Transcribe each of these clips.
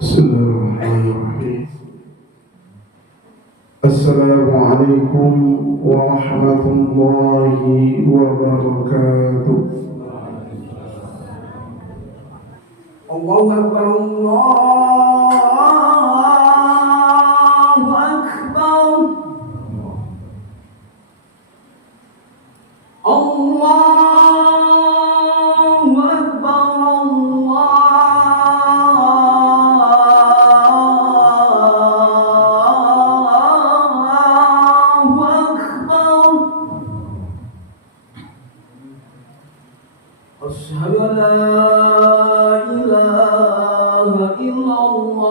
Bismillahirrahmanirrahim. Assalamualaikum warahmatullahi wabarakatuh. Allahu Akbar, Allahu Akbar, Allahu Akbar, Allahu Akbar. Asyhadu an la ilaha illallah.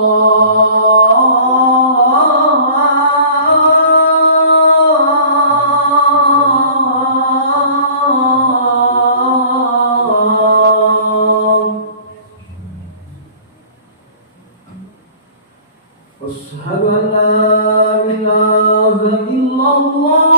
Asyhadu an la ilaha illallah.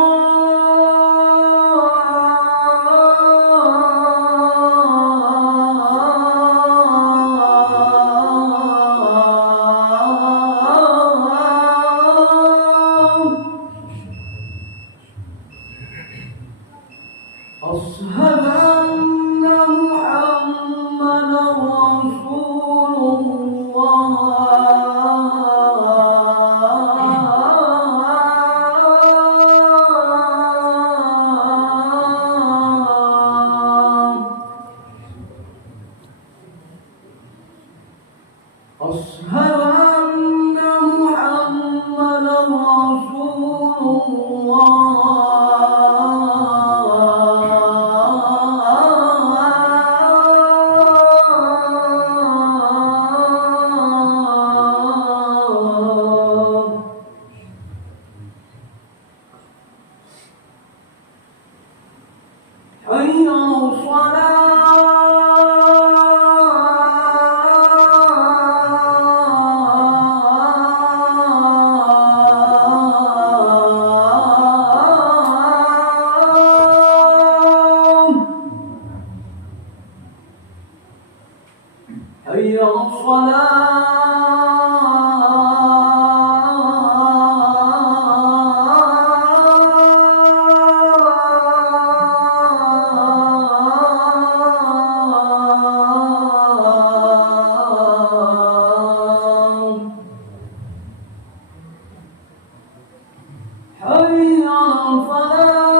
أشهد أن محمدا رسول الله. أشهد أن محمدا رسول الله. حي على الصلاة. حي على الصلاة. حي على الفلاح.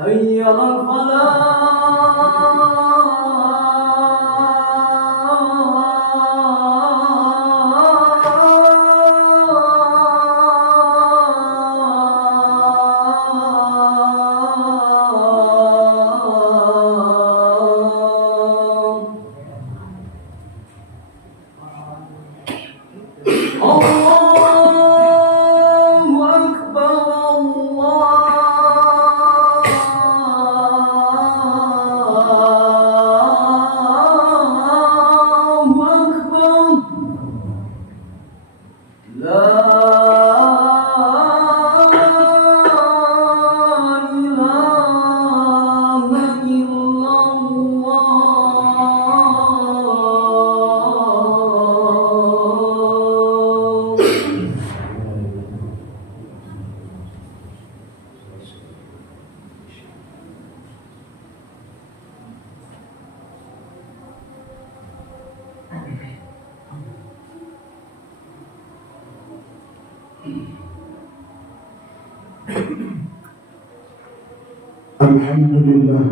حي على الفلاح. الله أكبر، الله أكبر. لا إله إلا الله. Alhamdulillah.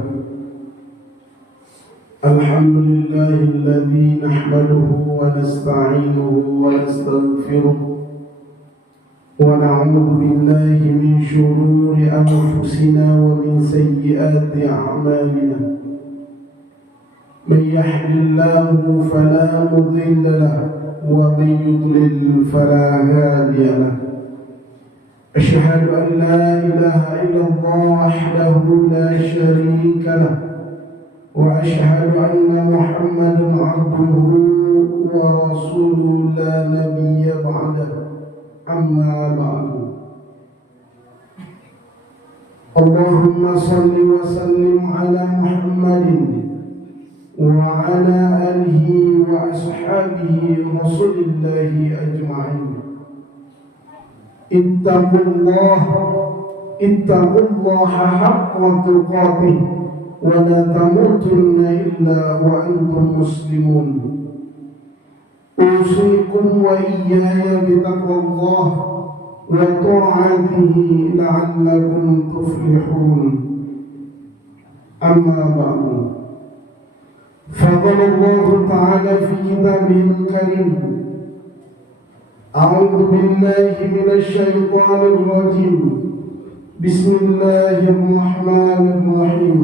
Alhamdulillah alladzi nahmaduhu wa nasta'inuhu wa nastaghfiruh wa na'udzu billahi min shururi anfusina wa min sayyiati a'malina. Man yahdihillahu fala mudilla lahu wa man yudlil fala hadiya lahu. أشهد أن لا إله إلا الله وحده لا شريك له وأشهد أن محمدا عبده ورسوله لا نبي بعده أما بعد اللهم صل وسلم على محمد وعلى آله وأصحابه رسول الله أجمعين اتقوا الله حق تقاته ولا تموتن إلا وأنتم مسلمون أوصيكم وإياي بتقوى الله وطاعته لعلكم تفلحون أما بعد فقال الله تعالى في كتابه الكريم أعوذ بالله من الشيطان الرجيم بسم الله الرحمن الرحيم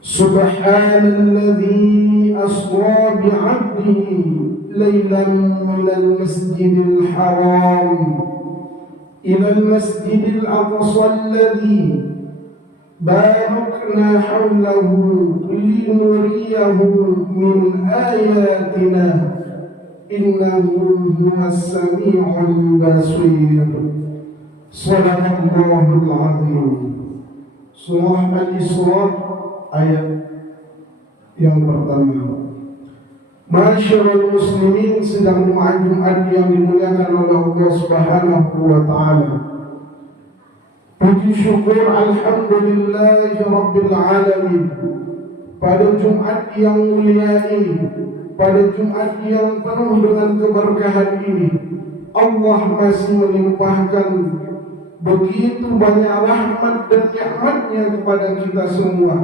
سبحان الذي أسرى بعبده ليلا من المسجد الحرام إلى المسجد الأقصى الذي باركنا حوله لنريه من آياتنا إنه هو السميع البصير صدق الله العظيم. Surah Al-Isra ayat yang pertama. Masyarul muslimin, sedang Jumat yang dimuliakan oleh Allah Subhanahu wa taala. Puji syukur alhamdulillahi rabbil alamin. Pada Jumat yang mulia ini, pada Jumat yang penuh dengan keberkahan ini, Allah masih melimpahkan begitu banyak rahmat dan nikmat-Nya kepada kita semua,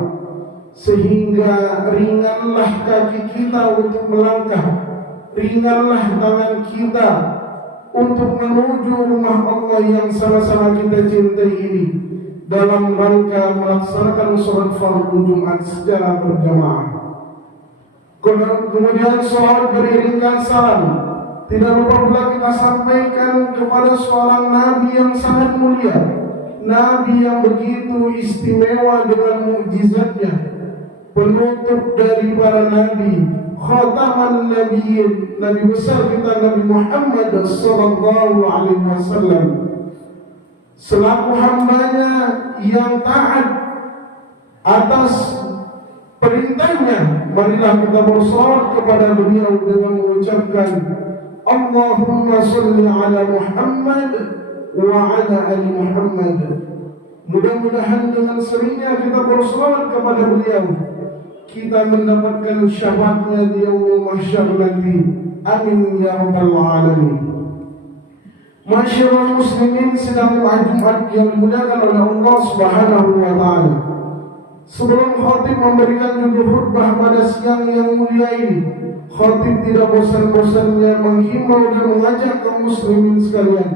sehingga ringanlah kaki kita untuk melangkah, ringanlah tangan kita untuk menuju rumah Allah yang sama-sama kita cintai ini, dalam rangka melaksanakan sholat fardu Jumat secara berjamaah. Kemudian sholat beriringkan salam. Tidak lupa pula kita sampaikan kepada seorang Nabi yang sangat mulia, Nabi yang begitu istimewa dengan mukjizatnya, penutup dari para nabi, khataman nabiyyin, Nabi besar kita Nabi Muhammad sallallahu alaihi wasallam, selaku hambanya yang taat atas perintahnya. Marilah kita bersolat kepada beliau dengan mengucapkan Allahumma salli ala Muhammad wa ala ali Muhammad. Mudah-mudahan dengan seringnya kita bersolat kepada beliau, kita mendapatkan syafaatnya di yaumul mahsyar nanti. Amin ya rabbal alamin. Masyarul muslimin, sedang Jumat yang dimuliakan oleh Allah Subhanahu wa taala. Sebelum khatib memberikan judul khutbah pada siang yang mulia ini, khatib tidak bosan-bosannya menghimbau dan mengajak kaum muslimin sekalian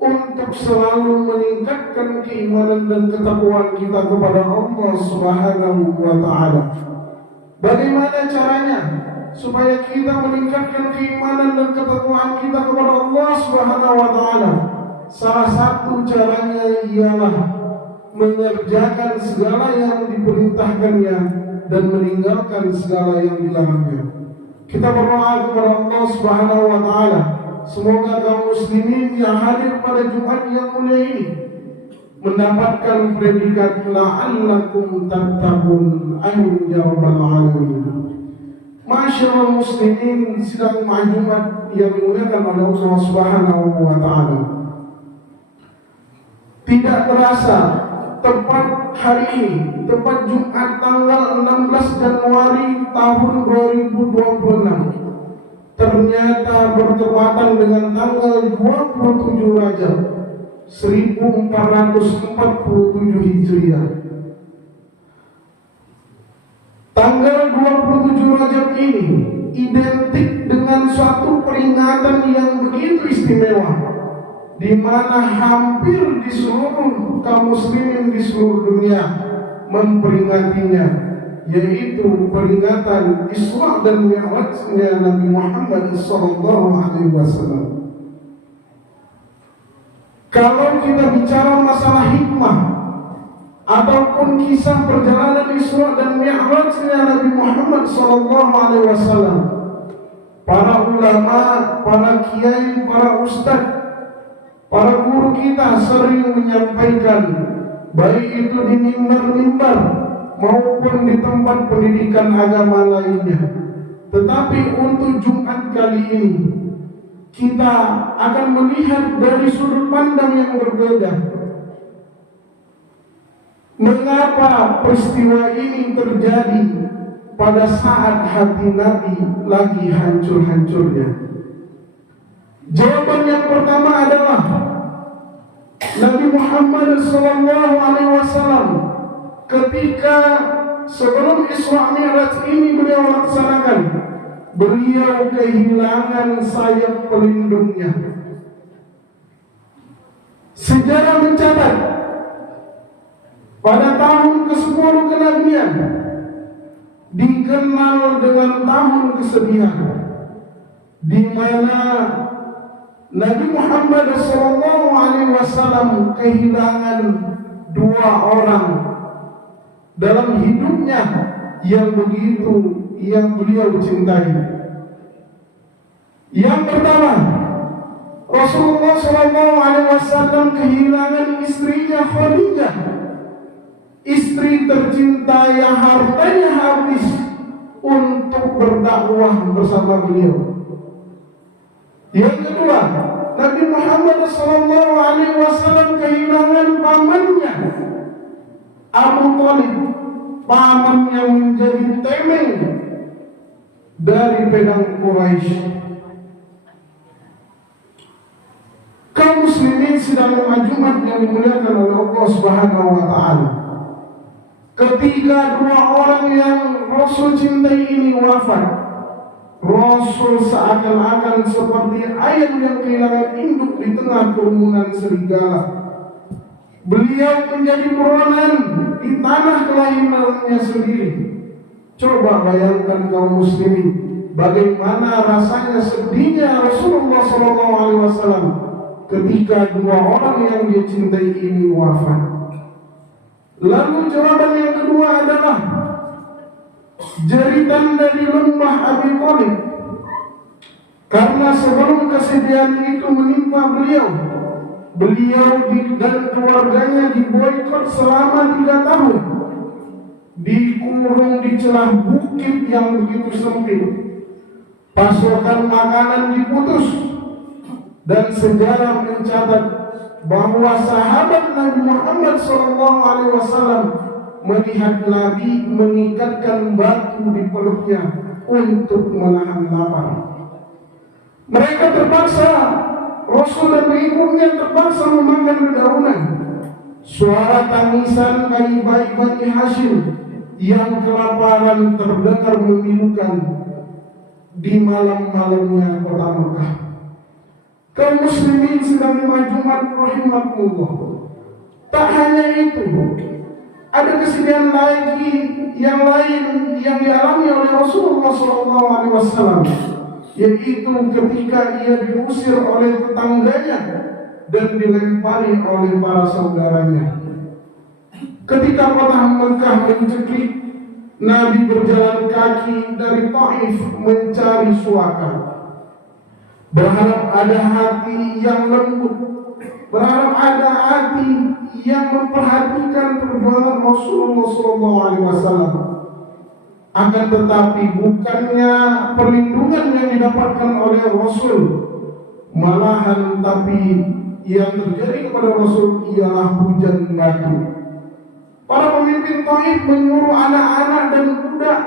untuk selalu meningkatkan keimanan dan ketakwaan kita kepada Allah Subhanahu wa taala. Bagaimana caranya supaya kita meningkatkan keimanan dan ketakwaan kita kepada Allah Subhanahu wa taala? Salah satu caranya ialah mengerjakan segala yang diperintahkannya dan meninggalkan segala yang dilarangnya. Kita berdoa kepada Allah Subhanahu wa taala, semoga kaum muslimin yang hadir pada Jumat yang mulia ini mendapatkan predikat la'allakum tattaqun. Amin ya rabbal alamin. Masyarul muslimin, sidang Jumat yang dimuliakan oleh Allah Subhanahu wa taala. Tidak terasa tepat hari ini, tepat Jumat tanggal 16 Januari tahun 2026, ternyata bertepatan dengan tanggal 27 Rajab 1447 Hijriah. Tanggal 27 Rajab ini identik dengan suatu peringatan yang begitu istimewa, di mana hampir di seluruh kaum muslimin di seluruh dunia memperingatinya, yaitu peringatan Isra dan Mi'rajnya Nabi Muhammad SAW. Kalau kita bicara masalah hikmah ataupun kisah perjalanan Isra dan Mi'rajnya Nabi Muhammad SAW, para ulama, para kiai, para ustadz, para guru kita sering menyampaikan, baik itu di mimbar-mimbar maupun di tempat pendidikan agama lainnya. Tetapi untuk Jumat kali ini kita akan melihat dari sudut pandang yang berbeda. Mengapa peristiwa ini terjadi pada saat hati Nabi lagi hancur-hancurnya? Jawaban yang pertama adalah Nabi Muhammad SAW ketika sebelum Isra Mi'raj ini beliau laksanakan, beliau kehilangan sayap pelindungnya. Sejarah mencatat pada tahun ke-10 kenabian dikenal dengan tahun kesedihan, di mana Nabi Muhammad SAW kehilangan 2 orang dalam hidupnya yang beliau cintai. Yang pertama, Rasulullah SAW kehilangan istrinya Khadijah, istri tercinta yang hartanya habis untuk berdakwah bersama beliau. Yang kedua, Nabi Muhammad SAW kehilangan pamannya Abu Thalib, paman yang menjadi tameng dari pedang Quraisy. Kaum muslimin sedang Jumat yang dimuliakan oleh Allah Subhanahu wa taala. Ketika 2 orang yang Rasul cintai ini wafat, Rasul seakan-akan seperti ayam yang kehilangan induk di tengah kerumunan serigala. Beliau menjadi buronan di tanah kelahirannya sendiri. Coba bayangkan kaum muslimin, bagaimana rasanya sedihnya Rasulullah SAW ketika 2 orang yang dia cintai ini wafat. Lalu jawaban yang kedua adalah jeritan dari lemah Abi Thalib, karena sebelum kesedihan itu menimpa beliau dan keluarganya diboikot selama 3 tahun, dikurung di celah bukit yang begitu sempit, pasokan makanan diputus, dan sejarah mencatat bahwa sahabat Nabi Muhammad SAW melihat Nabi mengikatkan batu di perutnya untuk menahan lapar. Mereka terpaksa, Rasul dan pengikutnya terpaksa memakan dedaunan. Suara tangisan bayi-bayi Bani Hashim yang kelaparan terdengar memilukan di malam-malamnya kota Mekah. Kaum muslimin sedang Jumat rahimakumullah. Tak hanya itu, ada kesedihan lagi yang lain yang dialami oleh Rasulullah SAW, yaitu ketika ia diusir oleh tetangganya dan dilempari oleh para saudaranya. Ketika kota Mekah mencekik, Nabi berjalan kaki dari Taif mencari suaka, berharap ada hati yang lembut, berharap ada hati yang memperhatikan perjuangan Rasulullah SAW. Akan tetapi bukannya perlindungan yang didapatkan oleh Rasul, malahan tapi yang terjadi kepada Rasul ialah hujan batu. Para pemimpin Taif menyuruh anak-anak dan budak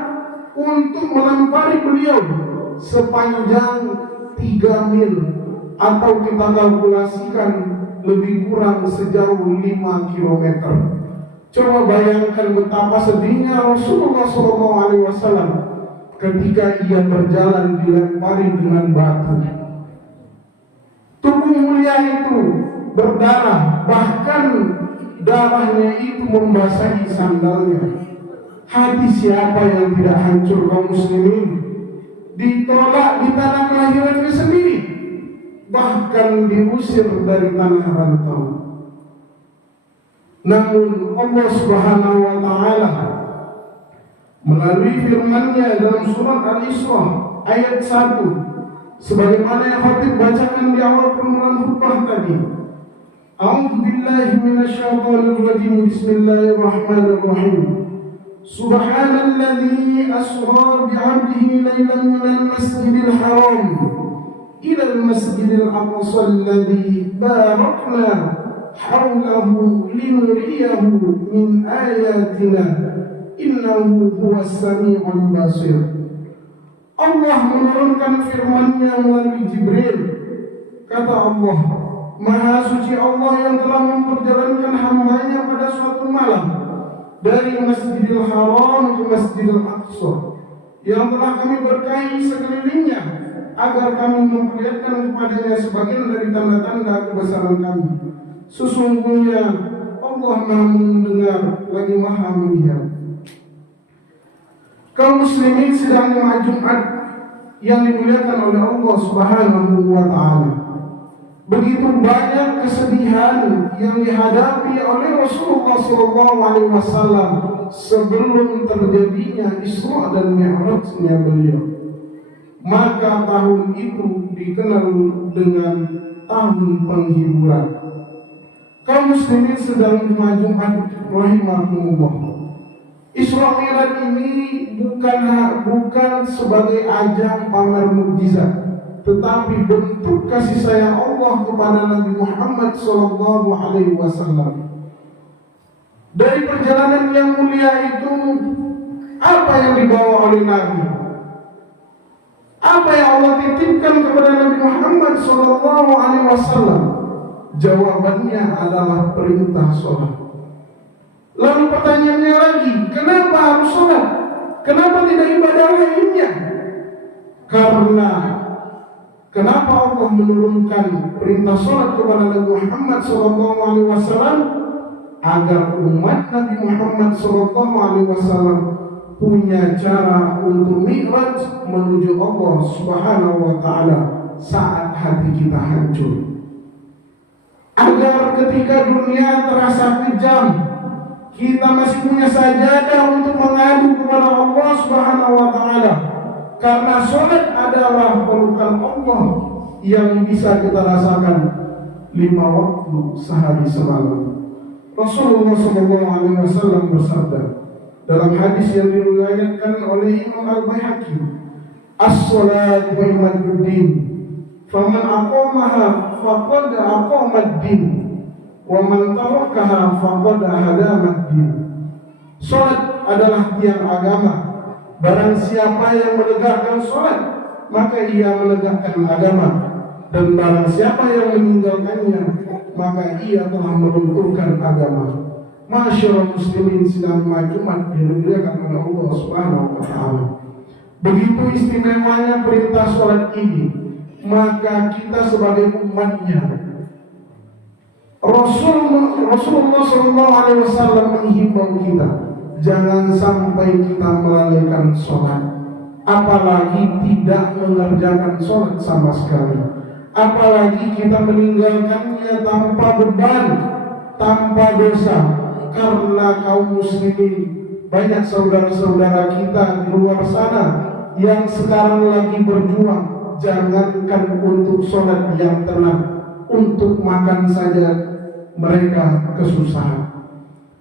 untuk melempari beliau sepanjang 3 mil, atau kita kalkulasikan lebih kurang sejauh 5 kilometer. Coba bayangkan betapa sedihnya Rasulullah SAW ketika ia berjalan dilempari dengan batu. Tubuh mulia itu berdarah, bahkan darahnya itu membasahi sandalnya. Hati siapa yang tidak hancur kaum muslimin? Ditolak di tanah kelahirannya sendiri, bahkan diusir dari tanah rantau. Namun Allah Subhanahu wa taala melalui firman-Nya dalam surat Al-Isra ayat 1 sebagaimana yang khatib bacakan di awal permulaan khutbah tadi. A'udzu billahi minasyaitonir rajim. Bismillahirrahmanirrahim. Subhanalladzi asra bi'abdihi lailan minal masjidil haram ila al-masjidil aqsa alladzi barakna hawlahu linuriyahu min ayatina innahu huwas sami'ul basir. Allah menurunkan firman-Nya melalui Jibril. Kata Allah, Maha suci Allah yang telah memperjalankan hamba-Nya pada suatu malam dari Masjidil Haram ke Masjidil Aqsa, yang telah kami berkahi sekelilingnya agar kami memperlihatkan kepadanya sebagian dari tanda-tanda kebesaran kami. Sesungguhnya Allah Maha mendengar lagi Maha melihat. Kaum muslimin sedang Jumat yang dimuliakan oleh Allah Subhanahu wa taala. Begitu banyak kesedihan yang dihadapi oleh Rasulullah SAW sebelum terjadinya Isra dan Mi'rajnya beliau. Maka tahun itu dikenal dengan tahun penghiburan. Kaum muslimin sedang Jumat rahimahumullah. Isra Mi'raj ini bukan sebagai ajang pamer mukjizat, tetapi bentuk kasih sayang Allah kepada Nabi Muhammad SAW. Dari perjalanan yang mulia itu, apa yang dibawa oleh Nabi? Apa yang Allah titipkan kepada Nabi Muhammad SAW? Jawabannya adalah perintah sholat. Lalu pertanyaannya lagi, kenapa harus sholat? Kenapa tidak ibadah lainnya? Karena kenapa Allah menurunkan perintah sholat kepada Nabi Muhammad SAW? Agar umat Nabi Muhammad SAW punya cara untuk mi'raj menuju Allah Subhanahu wa taala saat hati kita hancur. Agar ketika dunia terasa kejam, kita masih punya sajadah untuk mengadu kepada Allah Subhanahu wa taala. Karena sholat adalah pelukan Allah yang bisa kita rasakan 5 waktu sehari semalam. Rasulullah SAW bersabda dalam hadis yang diriwayatkan oleh Imam Al-Baihaqi, "As-sholatu imaduddin, faman aqamaha faqad aqamad-din, wa man tarakaha faqad hadamad-din." Salat adalah tiang agama. Barang siapa yang menegakkan salat, maka ia menegakkan agama. Dan barang siapa yang meninggalkannya, maka ia telah meruntuhkan agama. Masyaallah muslimin sidang Jumat dimuliakan oleh Allah Subhanahu wa taala. Begitu istimewanya perintah salat ini, maka kita sebagai umatnya, Rasulullah SAW menghimbau kita, jangan sampai kita melalaikan sholat, apalagi tidak mengerjakan sholat sama sekali, apalagi kita meninggalkannya tanpa beban, tanpa dosa. Karena kaum muslimin, banyak saudara-saudara kita di luar sana yang sekarang lagi berjuang, jangankan untuk sholat yang tenang, untuk makan saja mereka kesusahan.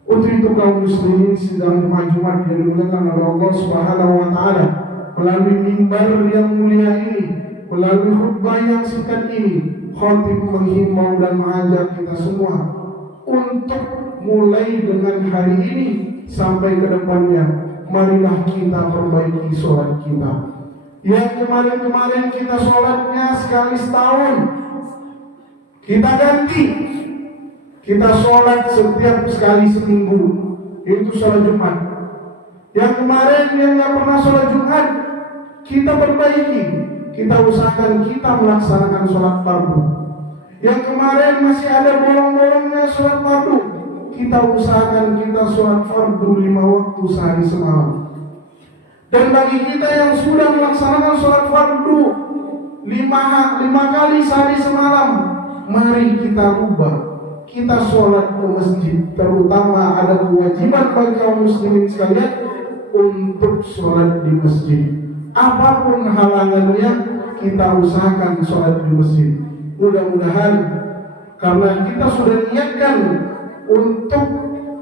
Untuk itu kaum muslimin sedang Jumat yang dimuliakan oleh Allah Subhanahu wa taala, melalui mimbar yang mulia ini, melalui khutbah yang singkat ini, khatib menghimbau dan mengajak kita semua untuk mulai dengan hari ini sampai ke depannya, marilah kita perbaiki sholat kita. Yang kemarin-kemarin kita sholatnya sekali setahun, kita ganti. Kita sholat setiap sekali seminggu, itu sholat Jumat. Yang kemarin yang nggak pernah sholat Jumat, kita perbaiki. Kita usahakan kita melaksanakan sholat fardu. Yang kemarin masih ada bolong-bolongnya sholat fardu, kita usahakan kita sholat fardu 5 waktu sehari semalam. Dan bagi kita yang sudah melaksanakan sholat fardu 5 kali sehari semalam, mari kita rubah. Kita sholat ke masjid, terutama ada kewajiban bagi kaum muslimin sekalian untuk sholat di masjid. Apapun halangannya, kita usahakan sholat di masjid. Mudah-mudahan karena kita sudah niatkan untuk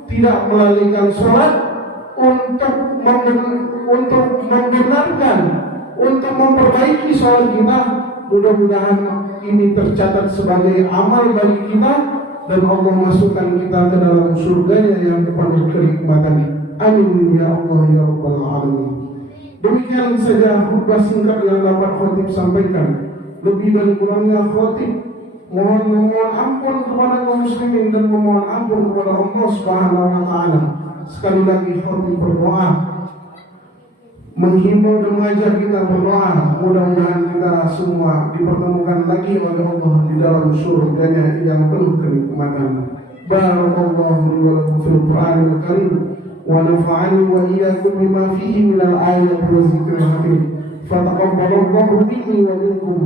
tidak melalaikan sholat, untuk membenarkan, untuk memperbaiki sholat kita, mudah-mudahan ini tercatat sebagai amal bagi kita dan Allah masukkan kita ke dalam surganya yang penuh kenikmatan. Amin ya Allah ya Rabbal Alamin. Demikian saja khutbah singkat yang dapat khotib sampaikan. Lebih dan kurangnya khotib mohon ampun kepada kaum muslimin dan memohon ampun kepada Allah Subhanahu wa taala. Sekali lagi khotib berdoa, menghimbau dan mengajak kita berdoa, mudah-mudahan kita semua dipertemukan lagi oleh Allah di dalam surganya yang penuh kenikmatan. Barakallahu li wa lakum fil Qur'anil Karim wa nafa'ani wa iyyakum bima fihi minal ayati wa dzikril hakim. Fataqabbalallahu minni wa minkum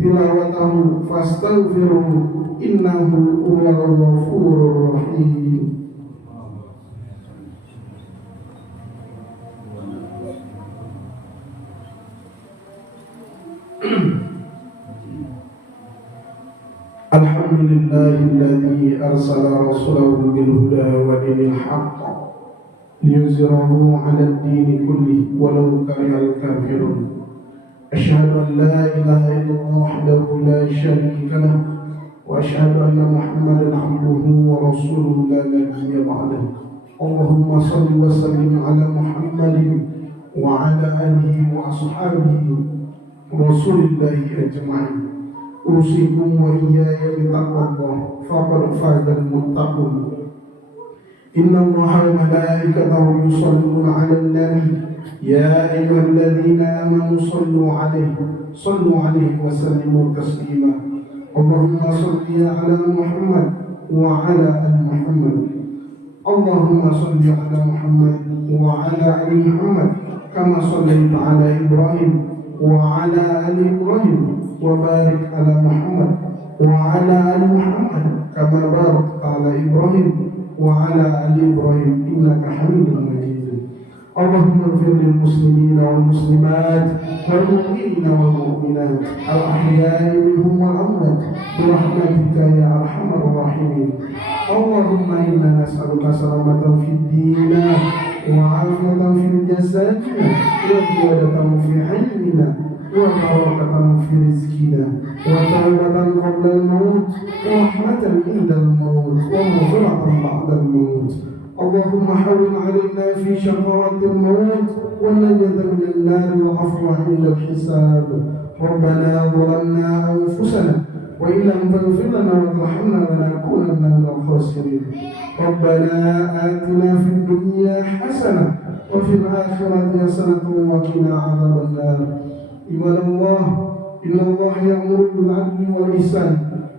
tilawatahu fastaghfiruhu innahu huwal ghafurur rahim. Alhamdulillahilladzi arsala rasulahu bil huda wa dinil haqq liyuzhirahu 'alad dini kulli walau karihal kafirun. Asyhadu an la ilaha illallah wahdahu la syarika lah wa asyhadu anna Muhammadan 'abduhu wa rasuluhu la nabiyya ba'dahu. Allahumma shalli wa sallim 'ala Muhammadin wa 'ala alihi wa ashabihi rasulillahi ajma'in. Usikum wa iyaya bitaqwallah faqad fazal muttaqun. Inna Allaha wa malaikatahu yusalluna 'alan nabi ya ayyuhalladzina amanu sallu 'alaihi wa sallimu taslima. Allahumma shalli 'ala Muhammad wa 'ala ali Muhammad. Allahumma shalli 'ala Muhammad wa 'ala ali Muhammad kama shallaita 'ala Ibrahim wa 'ala ali Ibrahim وبارك على محمد وعلى آل محمد كما باركت على إبراهيم وعلى آل إبراهيم إنك حميد مجيد. اللهم اغفر للمسلمين والمسلمات والمؤمنين والمؤمنات الأحياء منهم والأموات برحمتك يا أرحم الراحمين. اللهم إنا نسألك سلامة في الدين وعافية في جسدنا وزيادة في علمنا وبركة في رزقنا وتوبة قبل الموت ورحمة عند الموت ومغفرة بعد الموت. اللهم حول علينا في شفاعة الموت ونجد من النار والعفو عند الحساب. ربنا ظلمنا أنفسنا وإن لم تغفر لنا وترحمنا لنكونن من الخاسرين. ربنا آتنا في الدنيا حسنة وفي الآخرة حسنة وقنا عذاب النار. عباد الله إن الله يأمر بالعدل والإحسان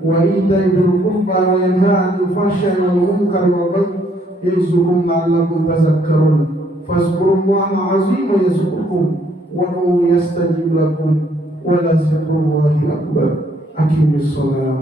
وإيتاء ذي القربى وينهى عن الفحشاء والمنكر والبغي يعظكم لعلكم تذكرون. فاذكروا الله العظيم يذكركم وادعوه يستجب لكم ولذكر الله أكبر. أقيموا الصلاة.